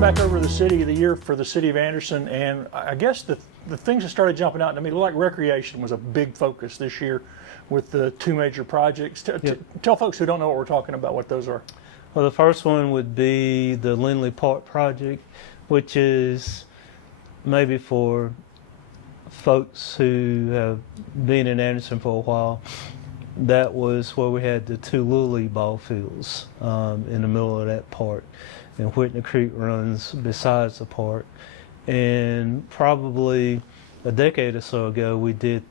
looking back over the city of the year for the city of Anderson, and I guess the things that started jumping out to me, like recreation was a big focus this year with the two major projects. Tell folks who don't know what we're talking about what those are. Well, the first one would be the Linley Park project, which is maybe for folks who have been in Anderson for a while. That was where we had the two Little League ball fields in the middle of that park. And Whitney Creek runs besides the park. And probably a decade or so ago, we did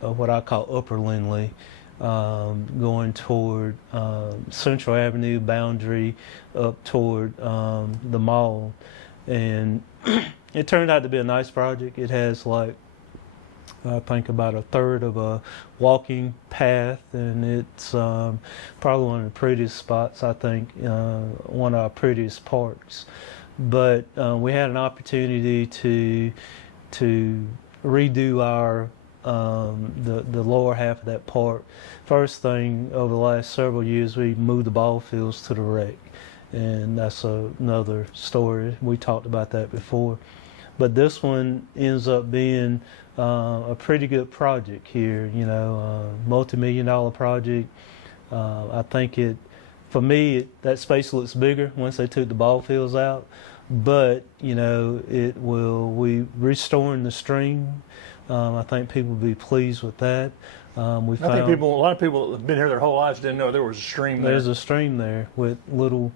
what I call Upper Linley, going toward Central Avenue boundary up toward the mall. And it turned out to be a nice project. It has I think about a third of a walking path, and it's probably one of the prettiest spots, I think, one of our prettiest parks. But we had an opportunity to redo our the lower half of that park. First thing, over the last several years, we moved the ball fields to the rec, and that's another story. We talked about that before. But this one ends up being a pretty good project here, multi-million-dollar project. I think for me, that space looks bigger once they took the ball fields out. But, we restoring the stream. I think people will be pleased with that. I think a lot of people that have been here their whole lives didn't know there was a stream there. There's a stream there with little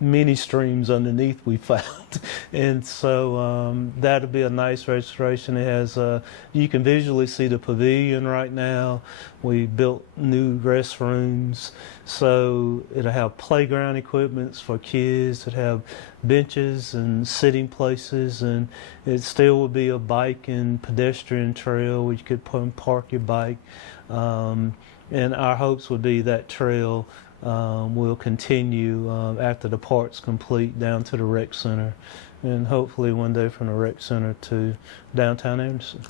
mini streams underneath we found. And so that'll be a nice restoration. It has you can visually see the pavilion right now. We built new restrooms, so it'll have playground equipments for kids. It'll have benches and sitting places, and it still will be a bike and pedestrian trail where you could park your bike. And our hopes would be that trail will continue after the park's complete down to the rec center, and hopefully one day from the rec center to downtown Anderson.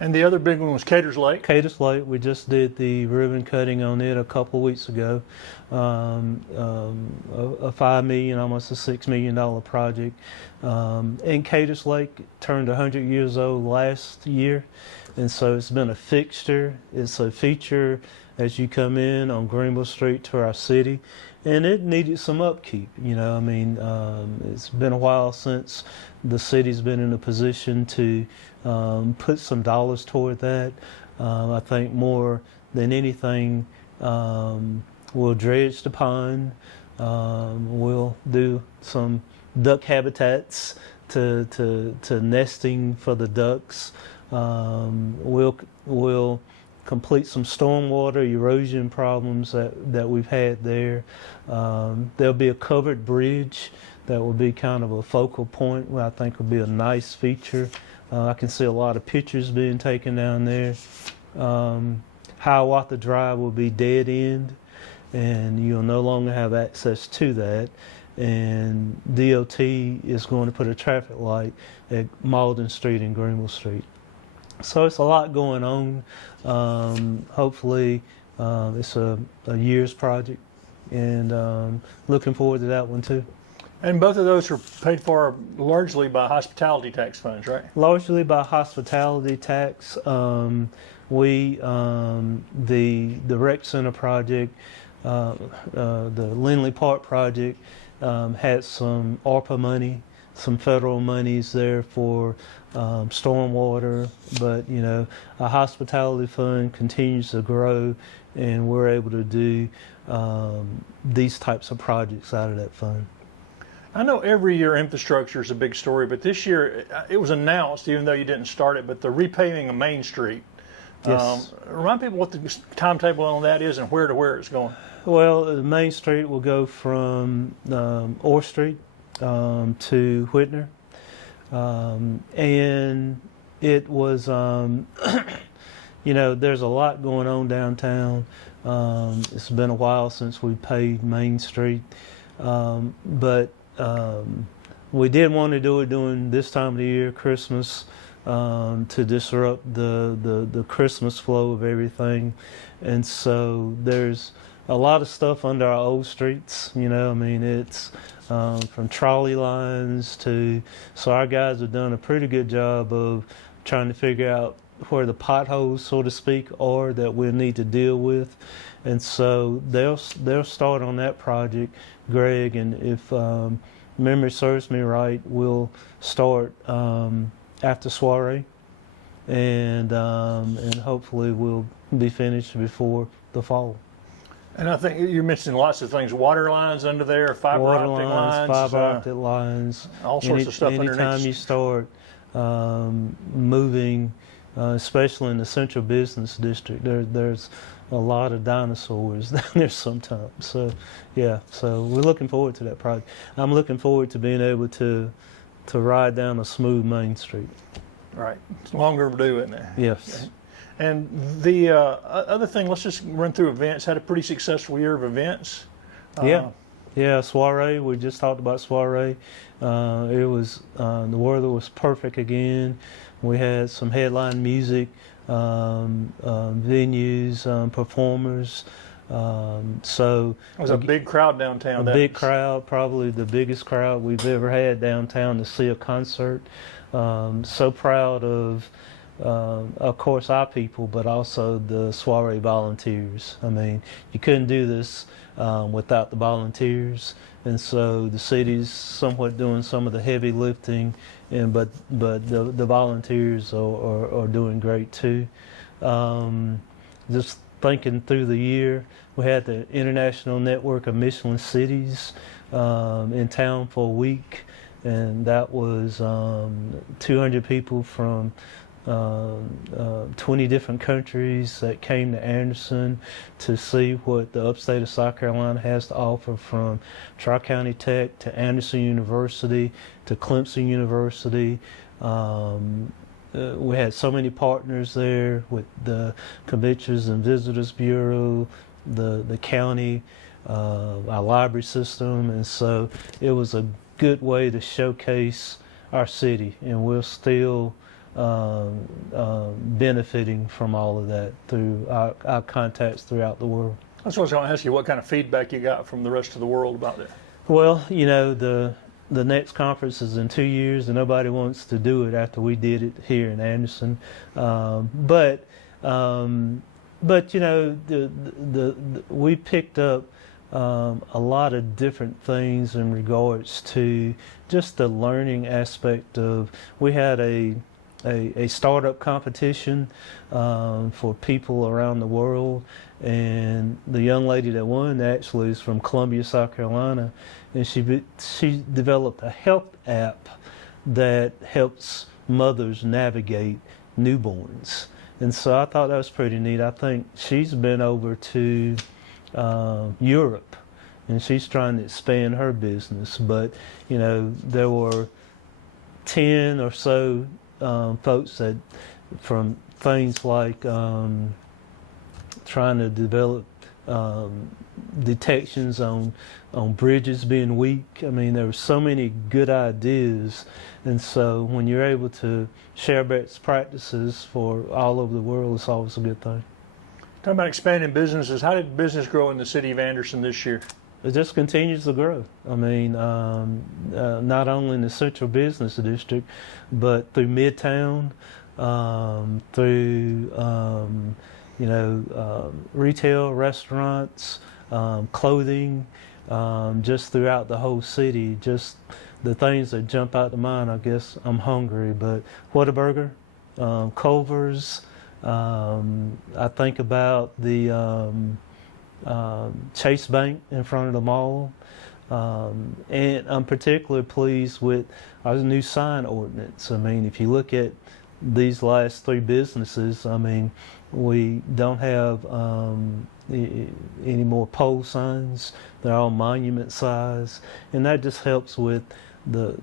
And the other big one was Caters Lake. Caters Lake, we just did the ribbon cutting on it a couple of weeks ago. A $5 million, almost a $6 million project. And Caters Lake turned 100 years old last year, and so it's been a fixture. It's a feature as you come in on Greenville Street to our city, and it needed some upkeep. It's been a while since the city's been in a position to put some dollars toward that. I think more than anything, we'll dredge the pond. We'll do some duck habitats to nesting for the ducks. We'll complete some stormwater erosion problems that we've had there. There'll be a covered bridge that will be kind of a focal point where I think will be a nice feature. I can see a lot of pictures being taken down there. Hiawatha Drive will be dead end, and you'll no longer have access to that. And DOT is going to put a traffic light at Malden Street and Greenville Street. So it's a lot going on. Hopefully it's a year's project, and looking forward to that one too. And both of those are paid for largely by hospitality tax funds, right? Largely by hospitality tax. The rec center project, the Linley Park project, had some ARPA money, some federal monies there for stormwater, but our hospitality fund continues to grow, and we're able to do these types of projects out of that fund. I know every year infrastructure is a big story, but this year it was announced, even though you didn't start it, but the repaving of Main Street. Yes. Remind people what the timetable on that is and where to where it's going. Well, Main Street will go from Orr Street to Whitner. And it was, there's a lot going on downtown. It's been a while since we paved Main Street. But we did want to do it during this time of the year, Christmas, to disrupt the Christmas flow of everything. And so there's a lot of stuff under our old streets. You know, I mean, it's from trolley lines to. So our guys have done a pretty good job of trying to figure out where the potholes, so to speak, are that we'll need to deal with, and so they'll start on that project, Greg, and if memory serves me right, we'll start after soiree, and hopefully we'll be finished before the fall. And I think you mentioned lots of things: water lines under there, fiber optic lines, fiber optic lines, all sorts of stuff underneath. Anytime you start moving, especially in the central business district, there's a lot of dinosaurs down there sometimes. So, yeah, so we're looking forward to that project. I'm looking forward to being able to ride down a smooth Main Street. Right. It's long overdue, isn't it? Yes. And the other thing, let's just run through events. Had a pretty successful year of events. Yeah, soiree. We just talked about soiree. It was the weather was perfect again. We had some headline music, venues, performers. So it was a big crowd downtown. Big crowd, probably the biggest crowd we've ever had downtown to see a concert. So proud of course, our people, but also the soiree volunteers. I mean, you couldn't do this without the volunteers, and so the city's somewhat doing some of the heavy lifting, and but the volunteers are doing great too. Just thinking through the year, we had the International Network of Michelin Cities in town for a week, and that was 200 people from 20 different countries that came to Anderson to see what the upstate of South Carolina has to offer, from Tri-County Tech to Anderson University to Clemson University. We had so many partners there with the Conventions and Visitors Bureau, the county, our library system, and so it was a good way to showcase our city, and we're still benefiting from all of that through our contacts throughout the world. That's what I was going to ask you, what kind of feedback you got from the rest of the world about it? Well, you know, the next conference is in 2 years, and nobody wants to do it after we did it here in Anderson. But you know, we picked up a lot of different things in regards to just the learning aspect of. We had a startup competition for people around the world, and the young lady that won actually is from Columbia, South Carolina, and she developed a health app that helps mothers navigate newborns, and so I thought that was pretty neat. I think she's been over to Europe, and she's trying to expand her business, but you know, there were 10 or so folks that, from things like trying to develop detections on bridges being weak. I mean, there were so many good ideas, and so when you're able to share best practices for all over the world, it's always a good thing. Talking about expanding businesses, how did business grow in the city of Anderson this year? It just continues to grow. I mean, not only in the central business district, but through Midtown, through retail, restaurants, clothing, just throughout the whole city. Just the things that jump out to mind. I guess I'm hungry, but Whataburger, Culver's. I think about the Chase Bank in front of the mall, and I'm particularly pleased with our new sign ordinance. I mean, if you look at these last 3 businesses, I mean, we don't have any more pole signs. They're all monument size, and that just helps with the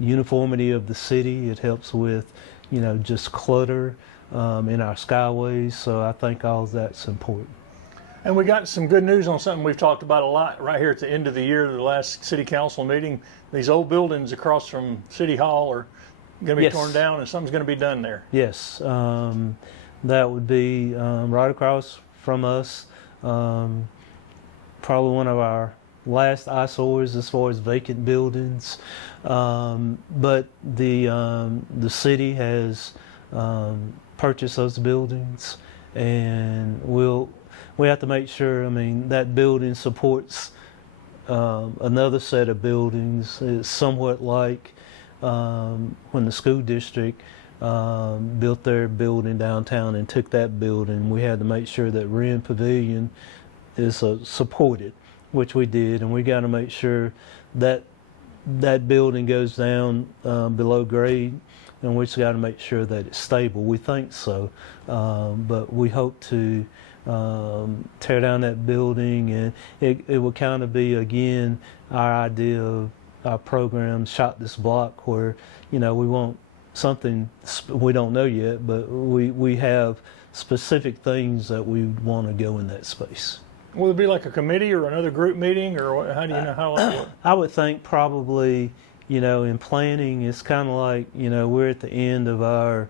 uniformity of the city. It helps with, you know, just clutter in our skyways. So I think all of that's important. And we got some good news on something we've talked about a lot right here at the end of the year, the last city council meeting. These old buildings across from City Hall are going to be torn down, and something's going to be done there. Yes, that would be right across from us. probably one of our last eyesores as far as vacant buildings. But the city has purchased those buildings, and we have to make sure. I mean, that building supports another set of buildings. It's somewhat like when the school district built their building downtown and took that building. We had to make sure that Wren Pavilion is supported, which we did, and we got to make sure that that building goes down below grade, and we just got to make sure that it's stable. We think so, but we hope to tear down that building, and it will kind of be, again, our idea of our program, Shot This Block, where, we want something we don't know yet, but we have specific things that we want to go in that space. Will it be like a committee or another group meeting, or how do you know how it works? I would think probably, in planning, it's kind of like, we're at the end of our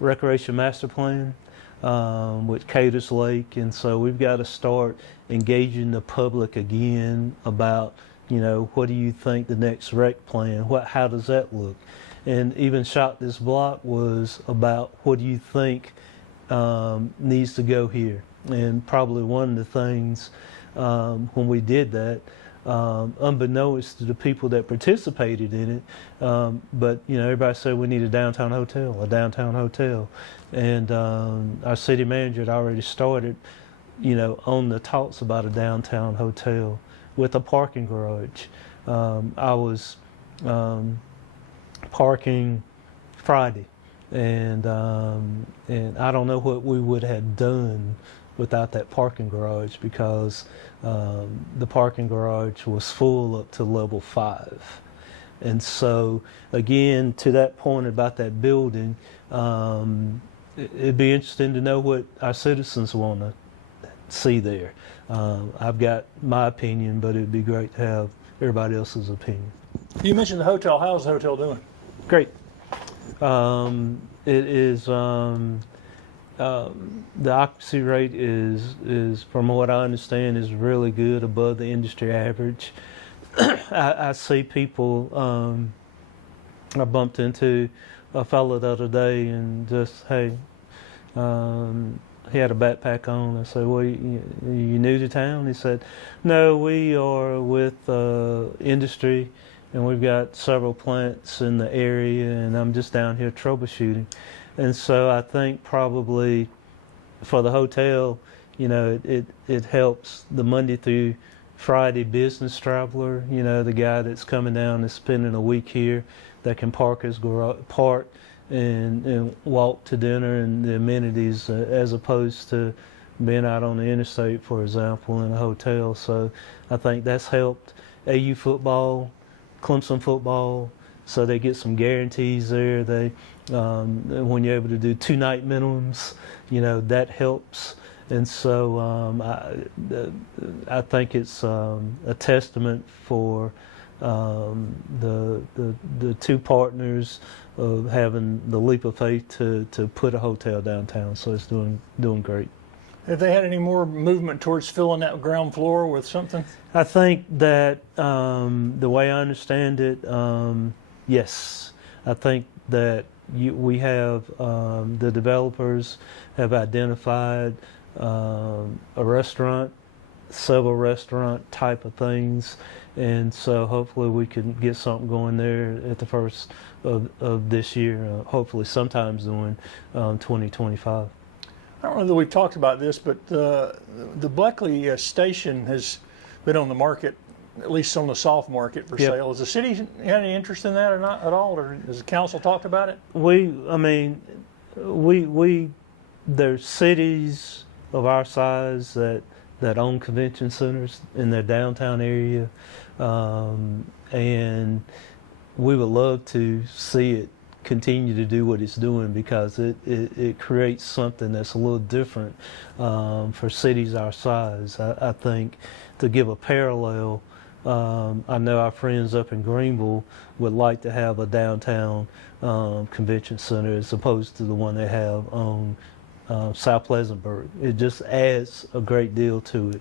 recreation master plan with Caters Lake, and so we've got to start engaging the public again about, what do you think the next rec plan, how does that look? And even Shot This Block was about what do you think needs to go here. And probably one of the things when we did that, unbeknownst to the people that participated in it, but everybody said we need a downtown hotel, and our city manager had already started, on the talks about a downtown hotel with a parking garage. I was parking Friday, and I don't know what we would have done without that parking garage, because the parking garage was full up to level 5. And so, again, to that point about that building, it'd be interesting to know what our citizens want to see there. I've got my opinion, but it'd be great to have everybody else's opinion. You mentioned the hotel. How's the hotel doing? Great. It is... the occupancy rate is, from what I understand, is really good, above the industry average. I see people. I bumped into a fellow the other day, and just, hey, he had a backpack on. I said, "Well, you new to town?" He said, "No, we are with industry, and we've got several plants in the area, and I'm just down here troubleshooting." And so I think probably for the hotel, it helps the Monday through Friday business traveler, the guy that's coming down and spending a week here, that can park and walk to dinner and the amenities, as opposed to being out on the interstate, for example, in a hotel. So I think that's helped. AU football, Clemson football, so they get some guarantees there. When you're able to do 2-night minimums, that helps. And so I think it's a testament for the two partners of having the leap of faith to put a hotel downtown. So it's doing great. Have they had any more movement towards filling that ground floor with something? I think that the way I understand it, yes. I think that we have, the developers have identified a restaurant, several restaurant type of things, and so hopefully we can get something going there at the first of this year, hopefully sometimes during 2025. I don't know that we've talked about this, but the Buckley station has been on the market, at least on the soft market, for sale. Has the city had any interest in that or not at all, or has the council talked about it? There's cities of our size that own convention centers in their downtown area, and we would love to see it continue to do what it's doing, because it creates something that's a little different for cities our size. I think, to give a parallel, I know our friends up in Greenville would like to have a downtown convention center as opposed to the one they have on South Pleasantburg. It just adds a great deal to it.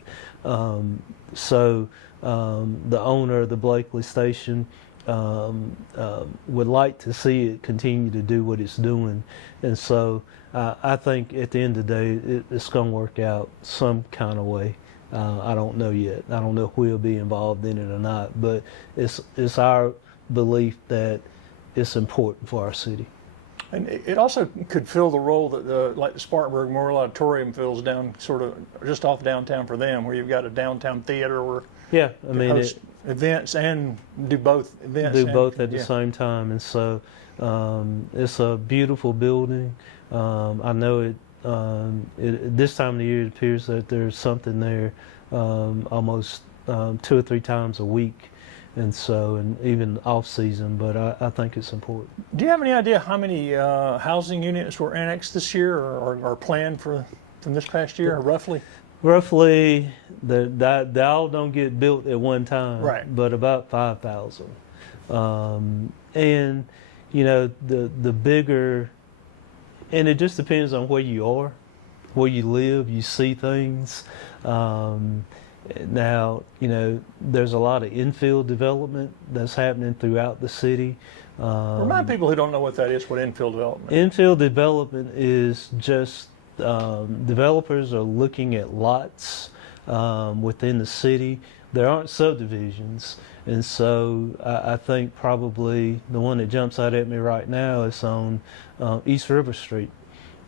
So the owner of the Blakely Station would like to see it continue to do what it's doing. And so I think at the end of the day, it's going to work out some kind of way. I don't know yet. I don't know if we'll be involved in it or not, but it's our belief that it's important for our city. And it also could fill the role that like the Spartanburg Memorial Auditorium fills down sort of just off downtown for them, where you've got a downtown theater where Yeah, I mean, host events and do both events. do both at the same time, and so it's a beautiful building. I know this time of the year it appears that there's something there almost 2 or 3 times a week, and even off season. But I think it's important. Do you have any idea how many housing units were annexed this year or planned from this past year, roughly? Roughly, they all don't get built at one time, right? But about 5,000. And you know, the bigger, and it just depends on where you are, where you live. You see things. Now, you know, there's a lot of infill development that's happening throughout the city. Remind people who don't know what that is, what infill development is. Infill development is just developers are looking at lots within the city. There aren't subdivisions, and so I think probably the one that jumps out at me right now is on East River Street,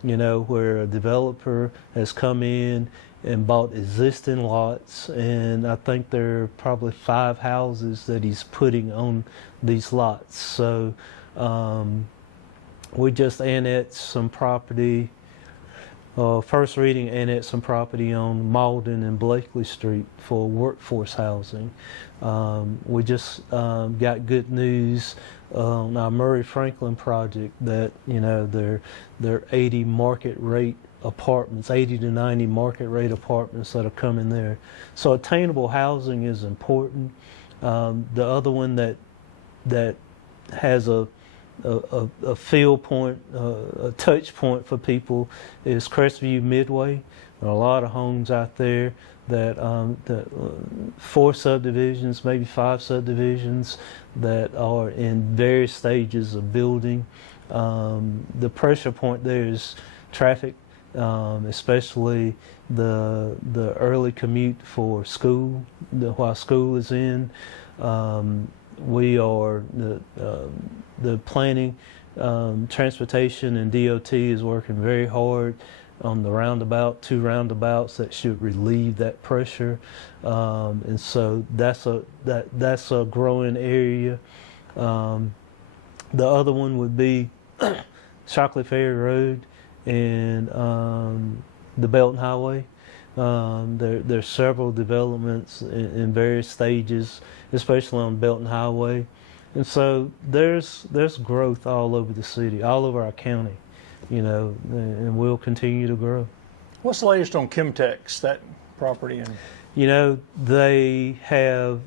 you know, where a developer has come in and bought existing lots, and I think there are probably 5 houses that he's putting on these lots. So we just annexed some property. First reading annexed some property on Malden and Blakely Street for workforce housing. We just got good news on our Murray Franklin project that, you know, they're 80 market rate apartments, 80 to 90 market rate apartments that are coming there. So attainable housing is important. The other one that has a feel point, a touch point for people is Crestview Midway. There are a lot of homes out there that 4 subdivisions, maybe 5 subdivisions that are in various stages of building. The pressure point there is traffic, especially the early commute for school, while school is in. We are the planning, transportation, and DOT is working very hard on the 2 roundabouts that should relieve that pressure, and so that's a growing area. The other one would be Shockley Ferry Road and the Belton Highway. There's several developments in various stages, especially on Belton Highway, and so there's growth all over the city, all over our county, you know, and we'll continue to grow. What's the latest on Chemtex, that property? And you know, they have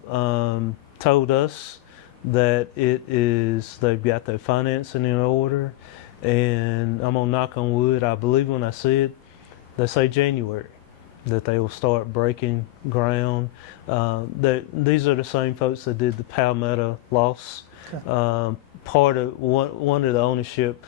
told us that they've got their financing in order, and I'm gonna knock on wood. I believe when I see it, they say January that they will start breaking ground. These are the same folks that did the Palmetto loss. Okay. Part of one of the ownership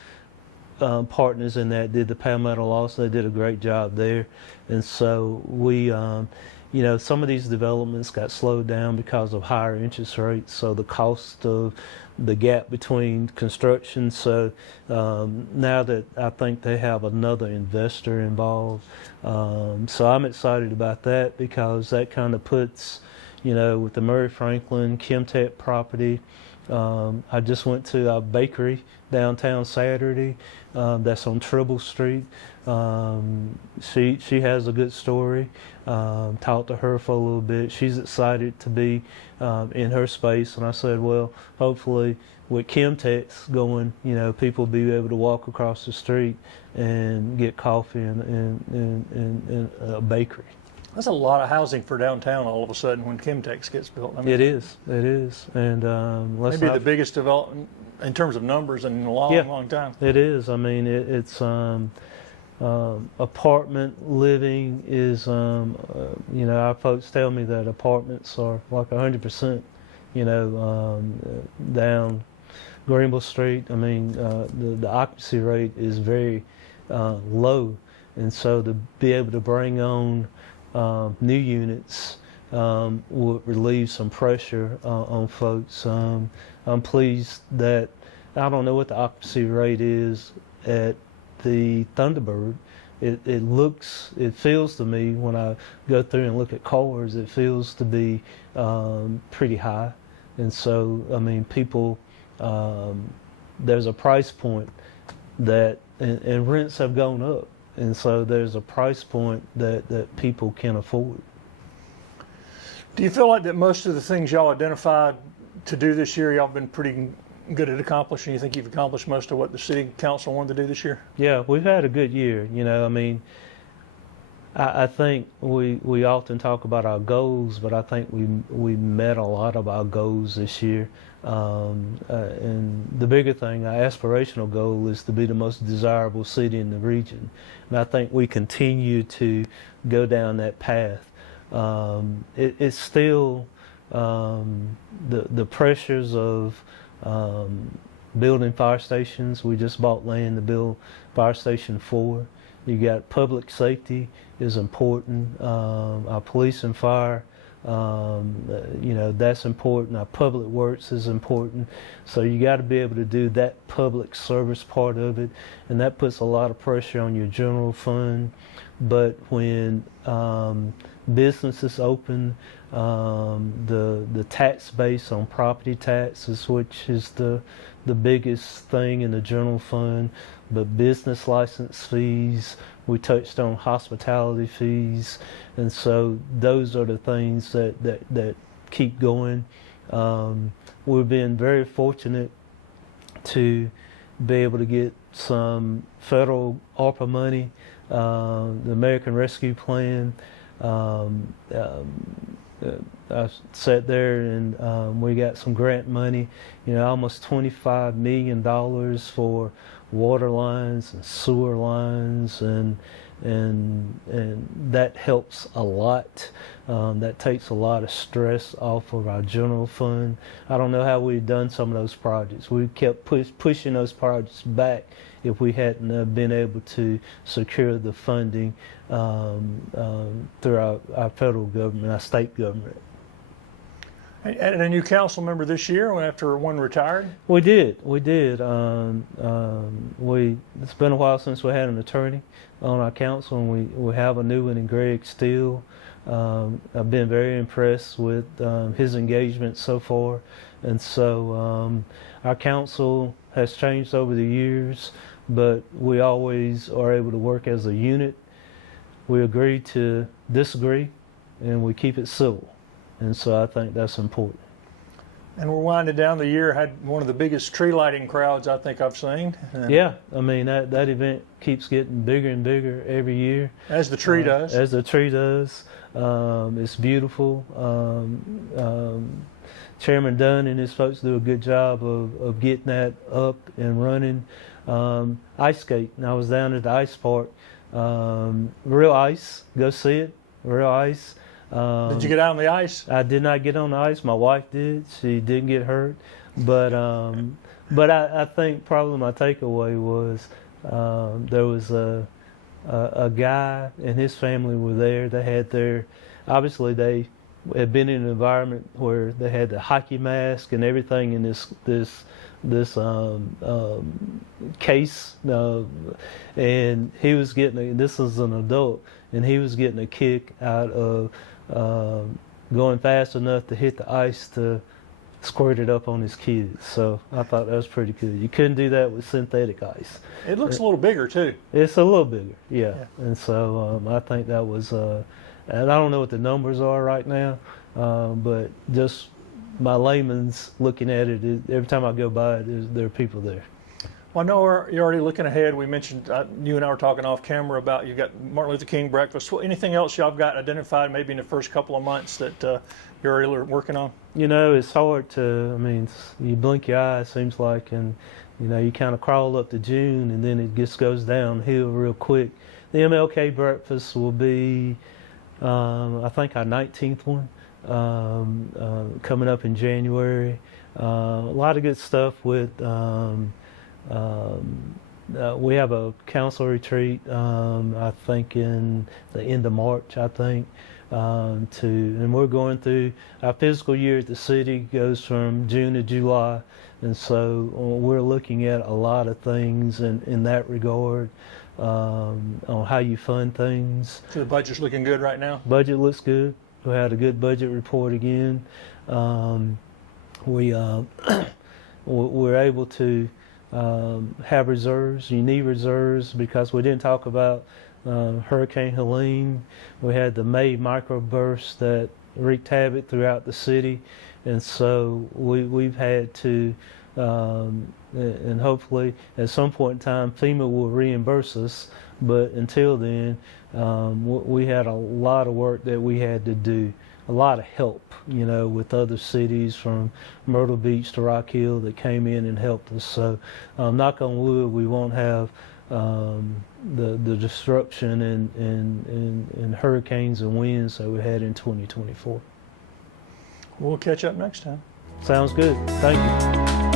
partners in that did the Palmetto loss. They did a great job there, and so we, you know, some of these developments got slowed down because of higher interest rates. So the cost of the gap between construction. So now that I think they have another investor involved, so I'm excited about that because that kind of puts, you know, with the Murray Franklin Chemtech property. I just went to a bakery downtown Saturday. That's on Tribble Street. She has a good story. Talked to her for a little bit. She's excited to be in her space, and I said, well, hopefully with Chemtex going, you know, people will be able to walk across the street and get coffee in a bakery. That's a lot of housing for downtown all of a sudden when Chemtex gets built. I mean, it is, and maybe the biggest development in terms of numbers in a long time. It is. I mean, it's Apartment living is, our folks tell me that apartments are like 100%, down Greenville Street. I mean, the occupancy rate is very low, and so to be able to bring on new units would relieve some pressure on folks. I'm pleased that I don't know what the occupancy rate is at the Thunderbird. It feels to me when I go through and look at cars, it feels to be pretty high. And so, I mean, people, there's a price point that, and rents have gone up. And so there's a price point that people can afford. Do you feel like that most of the things y'all identified to do this year, y'all been pretty good at accomplishing? You think you've accomplished most of what the city council wanted to do this year? Yeah, we've had a good year. I mean, I think we often talk about our goals, but I think we met a lot of our goals this year. And the bigger thing, our aspirational goal, is to be the most desirable city in the region. And I think we continue to go down that path. It's still the pressures of building fire stations. We just bought land to build Fire Station 4. You got public safety is important. Our police and fire, that's important. Our public works is important. So you got to be able to do that public service part of it, and that puts a lot of pressure on your general fund. But when businesses open, the tax base on property taxes, which is the biggest thing in the general fund, but business license fees, we touched on hospitality fees, and so those are the things that keep going. We've been very fortunate to be able to get some federal ARPA money, the American Rescue Plan. I sat there and we got some grant money, almost $25 million for water lines and sewer lines, and that helps a lot. That takes a lot of stress off of our general fund. I don't know how we've done some of those projects. We kept pushing those projects back if we hadn't been able to secure the funding through our federal government, our state government. And a new council member this year after one retired? We did. It's been a while since we had an attorney on our council, and we have a new one in Greg Steele. I've been very impressed with his engagement so far, and so our council has changed over the years, but we always are able to work as a unit. We agree to disagree, and we keep it civil. And so I think that's important. And we're winding down the year, had one of the biggest tree lighting crowds I think I've seen. Yeah, I mean, that event keeps getting bigger and bigger every year. As the tree does. As the tree does. It's beautiful. Chairman Dunn and his folks do a good job of getting that up and running. Ice skate. And I was down at the ice park. Real ice. Go see it. Real ice. Did you get out on the ice? I did not get on the ice. My wife did. She didn't get hurt. But I think probably my takeaway was there was a guy and his family were there. They had obviously they had been in an environment where they had the hockey mask and everything in this case, and he was getting this is an adult, and he was getting a kick out of going fast enough to hit the ice to squirt it up on his kids. So I thought that was pretty good. You couldn't do that with synthetic ice. It looks a little bigger too. It's a little bigger, yeah. And so I think that was, and I don't know what the numbers are right now, but just my layman's looking at it, every time I go by it, there are people there. Well, I know you're already looking ahead. We mentioned, you and I were talking off camera about you got Martin Luther King breakfast. Anything else y'all got identified maybe in the first couple of months that you're already working on? It's hard to, you blink your eye, it seems like, and, you kind of crawl up to June, and then it just goes downhill real quick. the MLK breakfast will be, I think, our 19th one, coming up in January. A lot of good stuff with. We have a council retreat, I think, in the end of March, I think, and we're going through our fiscal year at the city goes from June to July, and so we're looking at a lot of things in that regard, on how you fund things. So the budget's looking good right now? Budget looks good. We had a good budget report again. We're able to have reserves. You need reserves because we didn't talk about Hurricane Helene. We had the May microburst that wreaked havoc throughout the city, and so we've had to, and hopefully at some point in time FEMA will reimburse us, but until then we had a lot of work that we had to do, a lot of help, with other cities from Myrtle Beach to Rock Hill that came in and helped us. So knock on wood, we won't have the disruption in hurricanes and winds that we had in 2024. We'll catch up next time. Sounds good. Thank you.